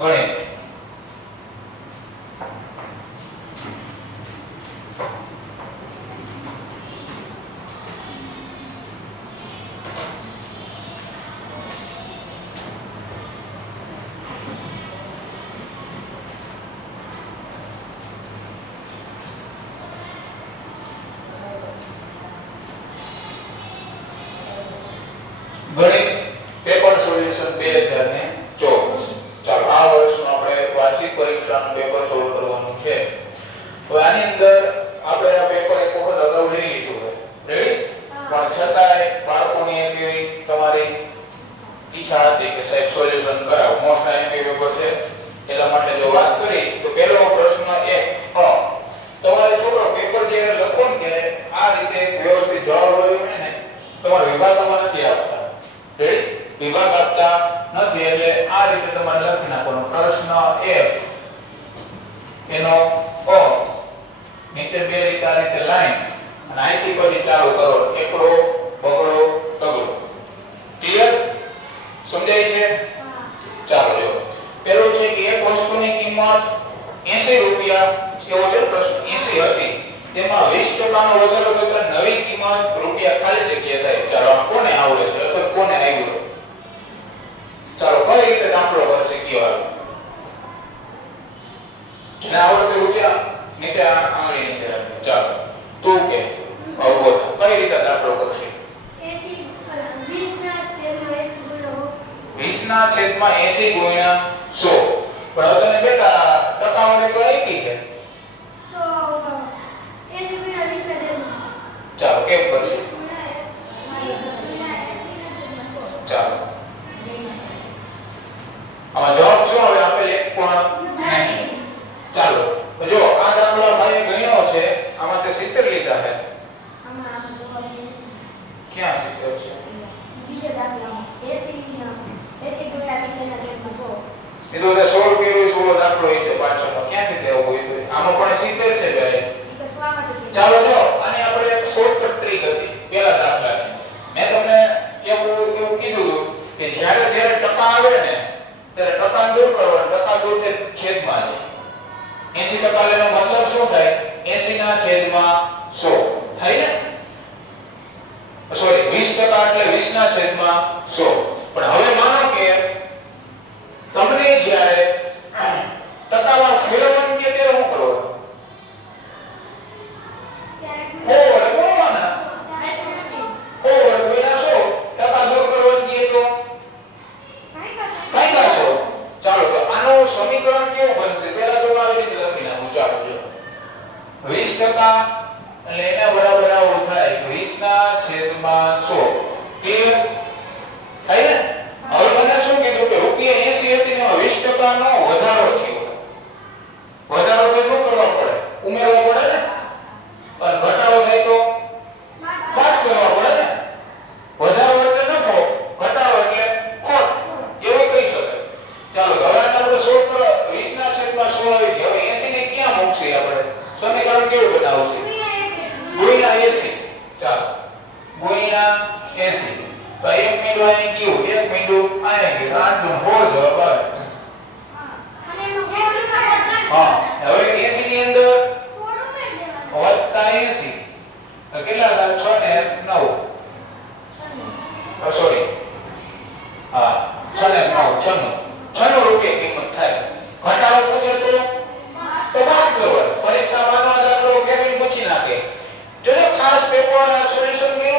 All right. પરીક્ષાનું paper solve કરવાનું છે. હવે આની અંદર એનો ઓ નીચે બે રીતે રીતે લાઈન અને અહીંથી પછી ચાલુ કરો એકડો, બગડો, તગડો. ક્લિયર સમજાય છે? ચાલો જો. પેલું છે કે એક વસ્તુની કિંમત 80 રૂપિયા, એવો છે પ્રશ્ન? 80 હતી. તેમાં 20% નો વધારો થતા નવી કિંમત રૂપિયા ખાલી જગ્યા થાય. ચાલો કોને આવડે છે? અથવા કોને આવ્યું? ચાલો, કઈ રીતે દાખલો કરશે કયો હાલો જેને આવડતે ઊંચા નીચે આંગળી નીચે ચાલો તું કે ઊભો કઈ રીતે દાખલો કરશે એસી વીસ ના છેદમાં એસી ગુણ્યા 20 ના છેદમાં 80 ગુણ્યા 100 પણ હવે તને બેટા ટકાવારી તો આવી છે તો 80 ગુણ્યા 20 ના છેદમાં ચાલો કેમ કરશે ચાલો આમાં જવાબ શું હવે આપેલ એક પણ નહીં ચાલો તો જો આ દાખલા ભાઈએ ગણ્યો છે આમાં તે 70 લીધા છે આમાં આનો જવાબ એ ક્યાં 70 છે બીજા દાખલામાં એસી ના એસી ગુણ્યા વીસ ના છેદમાં સો એ તો તે 16 કર્યું 16 દાખલો હશે પાછળનો ક્યાંથી તે આવું હોય તો આમાં પણ 70 છે ભાઈ એ તો શા માટે કીધું? ચાલો જો આની આપણે એક શોર્ટકટ ટ્રીક હતી પહેલા દાખલાની મેં તમને એવું એવું કીધું હતું કે જ્યારે જ્યારે ટકા આવે ને ત્યારે ટકા દૂર કરવાનો ટકા દૂર છે છેદમાં આવે 80% લેવાનો મતલબ શું થાય 80 ના છેદમાં સો. થાય ને? સોરી 20% એટલે વીસ ના છેદમાં સો. પણ હવે માનો કે તમને જ્યારે ટકામાં ફેરવવાનું કે ત્યારે શું કરવાનું હો વડે ગુણવાના હો વડે ગુણ્યા સો ટકા દૂર કરવાનું કીએ તો કઈ કાશો ચાલો તો આનું સમીકરણ કેવું બનશે પહેલા તો આવી રીતે લખી નાખું ચાલો જો 20% એટલે એના બરાબર આવું થાય. 20 ના છેદમાં 100 ક્લિયર થાય ને? હવે મને શું કીધું કે રૂપિયા 80 હતી ને એમાં 20% નો વધારો થયો. વધારો તો શું કરવા પડે? ઉમેરવા પડે ને અને ઘટાડો થાય તો બાદ કરવા પડે ને વધારો એટલે નફો ઘટાડો એટલે ખોટ એવું કહી શકાય ચાલો હવે આને આપણે 100 પર 20 ના છેદમાં 100 આવી ગયા હવે 80 ને ક્યાં મૂકશે આપણે સમીકરણ કેવું બનાવશે ગુણ્યા 80 ચાલો ગુણ્યા 80 તો એક મિનિટ અહીં ગયું, એક મીંડું અહીં ગયું. સોળ જવાબ આવે હા, હવે 80 ની અંદર વત્તા 80 તો કેટલા હતા? 6 ને 9 સોરી હા 6 ને 9 96 96 રૂપિયા કિંમત થાય. ઘટાડો પૂછે તો? તો કરો. પરીક્ષા પરીક્ષામાં આનો દાખલો કેવીન પૂછી નાખે. જો ખાસ પેપર સોલ્યુશન કર્યું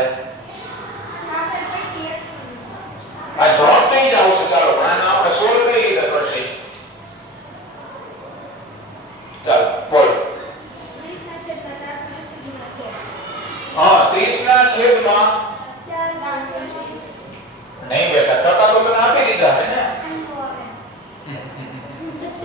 એટલે કેટલા થાય આ જવાબ કઈ જ આવશે ચાલો પણ આને આપણે સોલ્વ કઈ રીતે કરશે ચાલો બોલો હા 30 ના છેદમાં નહીં બેટા ટકા તો તને આપી દીધા હે ને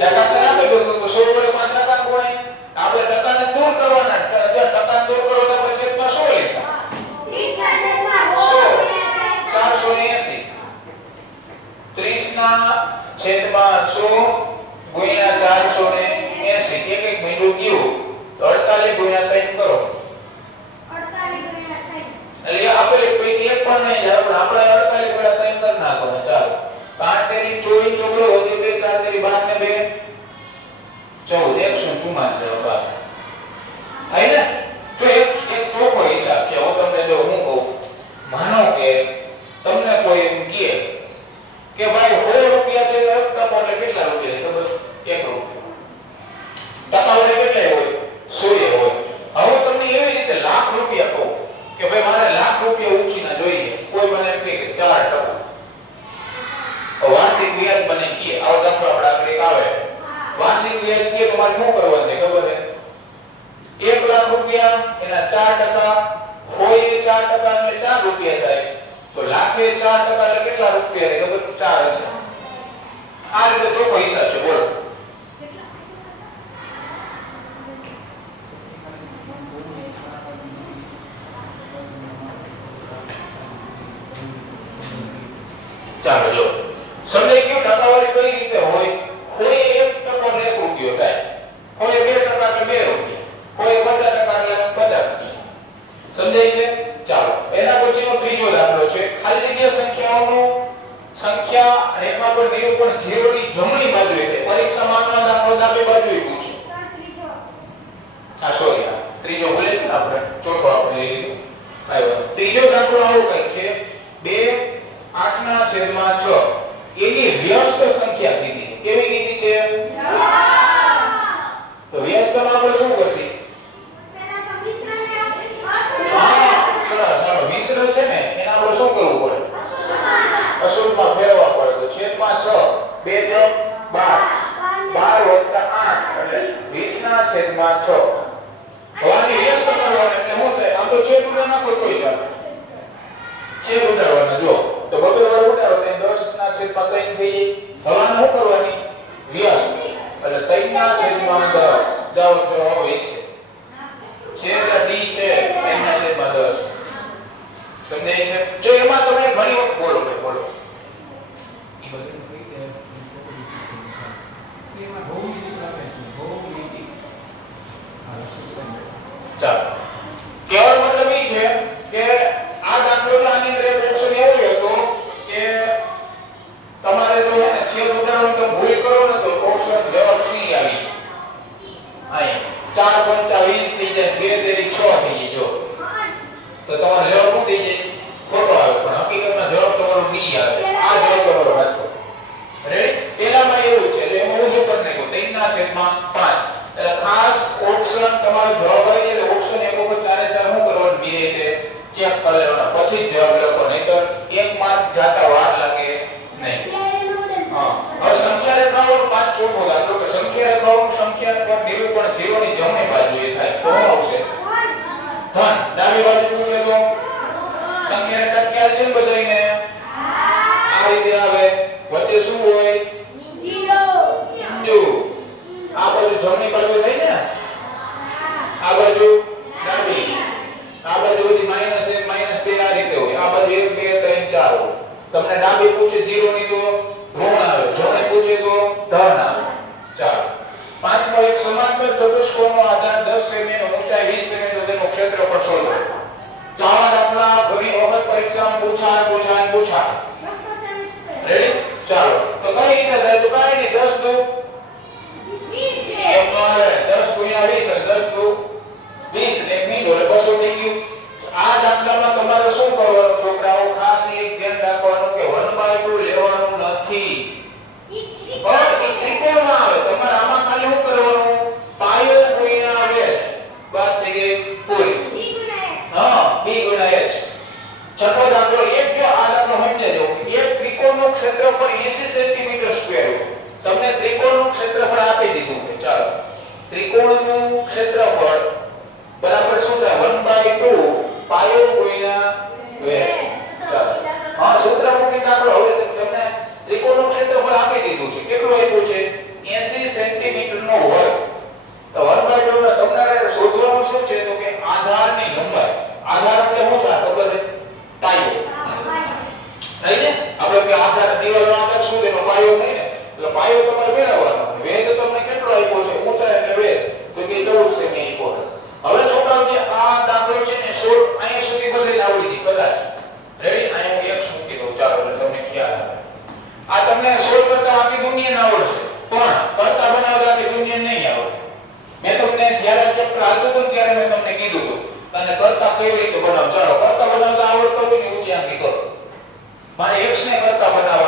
ટકા તને આપી દીધું તો 100 વડે પાછા કાં ગુણાય આપણે ટકાને દૂર કરવાના ટ- જો ટકાને દૂર કરો તો પછી છેદમાં 100 લીધા 480 30 ના છેદમાં 100 ગુણ્યા 480 એક એક મીંડું ગયું. તો 48 ગુણ્યા 3 કરો. એટલે આપેલી પૈકી એક પણ નહીં જાય પણ આપણે 48 ગુણ્યા 3 કરી નાખવાના. ચાલો. પાંચ તેરી 24 ચોકડો વધ્યો બે ચાર તેરી 12 ને બે. 14 144 જવાબ આવે થાય ને? જો એક એક ચોખ્ખો હિસાબ છે. હું તમને જો હું કહું. માનો કે તમને કોઈ એમ કહે કે ભાઈ 100 રૂપિયા છે તો એક ટકો એટલે કેટલા રૂપિયા છે ખબર એક રૂપિયો ટકાવારી કેટલા હોય 100 એ હોય હવે તમને એવી રીતે લાખ રૂપિયા કહું કે ભાઈ મારે લાખ રૂપિયા ઉછીના જોઈએ કોઈ મને એમ કહે કે 4 ટકા વાર્ષિક વ્યાજ કે તમારે શું કરવાનું છે ખબર છે એક લાખ રૂપિયા એના ચાર ટકા હોય એ ચાર ટકા એટલે ચાર રૂપિયા થાય તો લાખે ચાર ટકા એટલે થાય ખબર? ચાર હશે આ રીતે ચોખ્ખો હિસાબ છે બોલો ચાલો જો સમજાઈ ગયું ટકાવારી કઈ રીતે હોય કોઈ એક ટકો એટલે એક રૂપિયો થાય કોઈ બે ટકા એટલે બે રૂપિયા કોઈ પચાસ ટકા એટલે પચાસ રૂપિયા સમજાય છે ચાલો એના પછીનો ત્રીજો દાખલો છે ખાલી જગ્યા સંખ્યાઓનો સંખ્યા રેખા પર નિરૂપણ ઝીરોની જમણી બાજુ એટલે પરીક્ષામાં આ દાખલો ડાબી બાજુએ પૂછે. આ સોરી ત્રીજો. બોલે આપણે ચોથો આપણે લઈ લીધો. આવ્યો. ત્રીજો દાખલો આવો કઈ છે. બે આઠના છેદમાં 6 એની વ્યસ્ત સંખ્યા કીધી. કેવી કીધી છે? તો વ્યસ્તમાં આપણે શું કરશી? સરસ મિશ્ર છે ને એને આપણે શું કરવું પડે? અશુદ્ધમાં ફેરવવા પડે તો છેદમાં છ, બે છ, બાર. બાર વત્તા આઠ, એટલે વીસ ના છેદમાં છ. હવે આને વ્યસ્ત કરવાનું, એટલે શું થાય? આમ તો છેદ ઉડાડ નાખો તોય ચાલે. છેદ જો તો બબે વાળો ઉડાડો તો 10 ના છેદમાં 3 થઈ જાય. હવે આને શું કરવાની? વ્યસ્ત. એટલે 3 ના છેદમાં 10 જાઓ, તો હવે છે. છેદ ડી છે 3 ના છેદમાં 10 સમજાય છે? જો એમાં તમે ઘણી વખત બોલો બોલો. But તમારો જવાબ આવી જાય એટલે ઓપ્શન એક વખત ચારે ચાર શું કરવાનું બી રીતે ચેક કરી લેવાના. પછી જ જવાબ લખો નહીતર એક માર્ક જાતા વાર લાગે નહીં. હા. હવે સંખ્યા રેખાઓનો પાંચ ચોથો દાખલો કે સંખ્યા રેખાઓનું સંખ્યા પર નિરૂપણ 0 ની જમણી બાજુએ થાય. તો શું આવશે? ધન. ડાબી બાજુ પૂછે તો? સંખ્યા રેખા ખ્યાલ છે ને બધાયને? આ રીતે આવે. વચ્ચે શું હોય? બિંદુ આ બાજુ જમણી બાજુ થઈ ને આ બાજુ ડાબી આ બાજુ બધી માઇનસ 1 માઇનસ 2 આ રીતે હોય. આ બાજુ 1 2 3 4 હોય. તમને ડાબી પૂછે 0 ની તો ઋણ આવે. જમણે પૂછે તો ધન આવે. ચાલો. પાંચમો એક સમાંતર ચતુષ્કોણનો આધાર 10 સેમી ઊંચાઈ 20 સેમી સુધીનું ક્ષેત્રફળ શોધો. ચાર આપણા ઘણી વખત પરીક્ષામાં પૂછાય પૂછાય પૂછાય રેડી ચાલો. તો કઈ રીતે થાય? તો કઈ નહીં. 10 દુ ત્રિકોણનું ક્ષેત્રફળ બરાબર શું થાય? 1/2 પાયો ગુણ્યા વેર ચાલો. હા મૂકીને આપણે હવે તમને ત્રિકોણનું ક્ષેત્રફળ આપી દીધું છે. કેટલું આપ્યું છે? 80 સેન્ટીમીટરનો વર્ગ. તો 1/2 ના તમારે શોધવાનું શું છે? તો કે આધારની લંબાઈ. આધાર એટલે શું થાય? ખબર છે? પાયો. થઈ ને આપણે કે આધાર દિવાલનો આધાર શું તેનો પાયો થઈ ને. એટલે પાયો તમારે મેળવવાનો. વેગ તમને કેટલો આપ્યો છે? ઊંચાઈ એટલે વેગ. તો કે 14 સેમી આપ્યો છે. હવે છોકરાઓ જે આ દાખલો છે ને 16 અહીં સુધી બધે આવડી ગઈ કદાચ. રેડી અહીં x મૂકી દઉં ચાલો, એટલે તમને ખ્યાલ આવે. આ તમને 16 કરતા આખી દુનિયા ના આવડશે. પણ કરતા બનાવતા આખી દુનિયા નહીં આવડે. મેં તમને જ્યારે ચેપ્ટર આવતું હતું ત્યારે મેં તમને કીધું હતું. અને કરતા કેવી રીતે બનાવ? ચાલો, કરતા બનાવતા આવડતો હોય ને ઊંચી આંગળી કરો. મારે x ને કરતા બનાવવા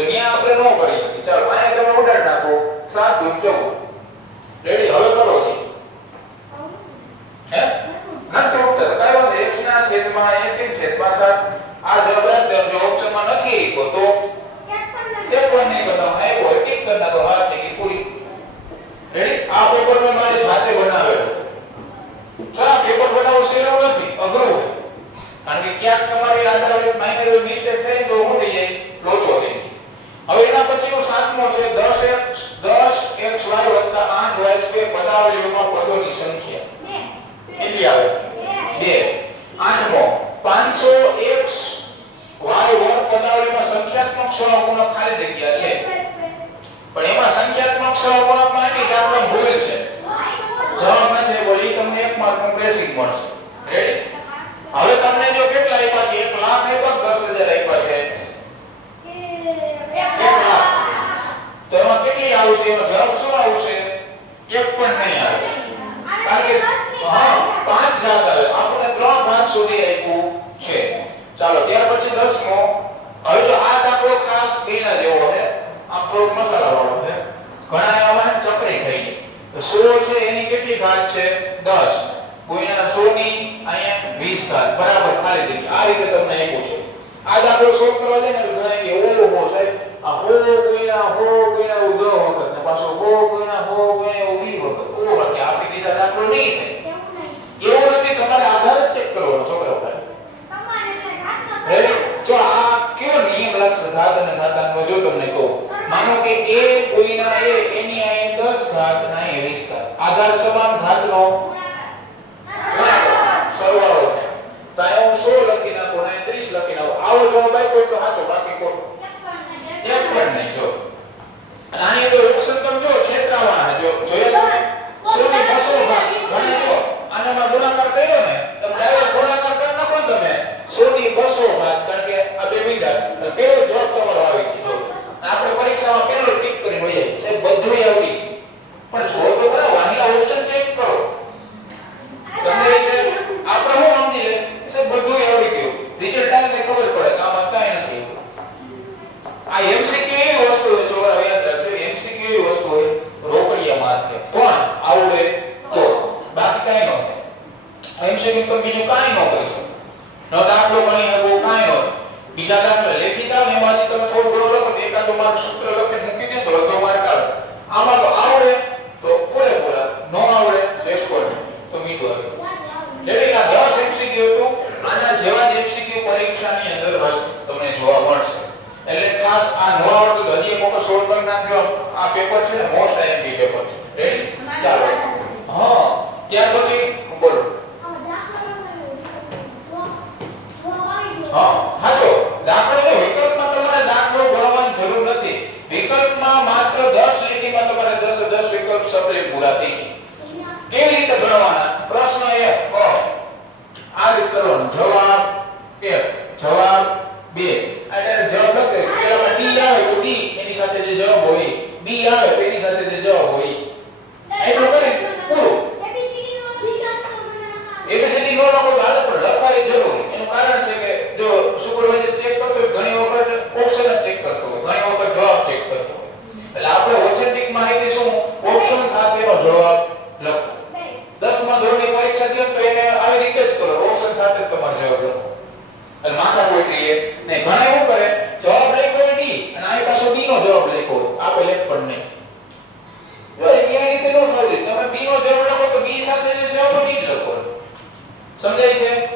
તો ત્યાં આપણે નો કરીએ. ચાલો, અહીંયા તમે ઉડાડ નાખો. સાત દૂર 14 રેડી હવે કરો છે હે? નન ચોક્કસ કાયો ના છેદમાં 80 છેદમાં 7 આ જવાબ રાખ જો ઓપ્શનમાં નથી કો તો? એક પણ નહીં બનાવો. આવ્યો એક હોય ટીક કરી નાખો. હાથ થઈ પૂરી. રેડી આ પેપર મેં મારે જાતે બનાવેલો. ચલા પેપર બનાવવું સહેલું નથી? અઘરું. કારણ કે ક્યાંક તમારી અંદર માઇનર મિસ્ટેક થઈ તો હું થઈ જાય. લોચો. આવશે એનો જવાબ શું આવશે? એક પણ નહીં આવે. કારણ કે, હા, પાંચ ભાગ આવે. આપણે ત્રણ ભાગ સુધી આપ્યું છે. ચાલો, ત્યાર પછી દસમો. હવે જો આ દાખલો ખાસ એના જેવો છે, આમ થોડોક મસાલા વાળો છે. ઘણા એવા ચકરી ખાઈ તો સો છે, એની કેટલી ઘાત છે? દસ. કોઈના 100 ની અહીંયા 20 ઘાત. બરાબર, ખાલી જગ્યા. આ રીતે તમને આપ્યું છે. આ દાખલો સોલ્વ કરવા જાય ને ઘણા કે, ઓહો સાહેબ, આ હો કોઈના હો કોઈના પાછો બહુ ગુના બહુ ગુને એવું હતો ઓ કે આપી દીધા વાત છે આવડે તો બાકી કાઈ ન થાય એમસીક્યુ પર બીજું કાઈ ન હોય છે ન દાખલો ગણી શકો કાઈ ન બીજા દાખલા લેખિત આવે એમાંથી તમે થોડું ઘણું લખો એકાદો માર્ક સૂત્ર લખે મૂકીને તો અડધો માર્ક આવે આમાં તો આવડે તો પૂરે પૂરા ન આવડે રેકોર્ડ તો મીઠું આવે એટલે આ 10 એમસીક્યુ હતું આના જેવા જ એમસીક્યુ પરીક્ષાની અંદર હશે તમને જોવા મળશે એટલે ખાસ આ ન આવડતું હજી એક વખત સોલ્વ કરી નાખજો આ પેપર છે ને મોસ્ટ આઈએમપી પેપર છે Amen. છે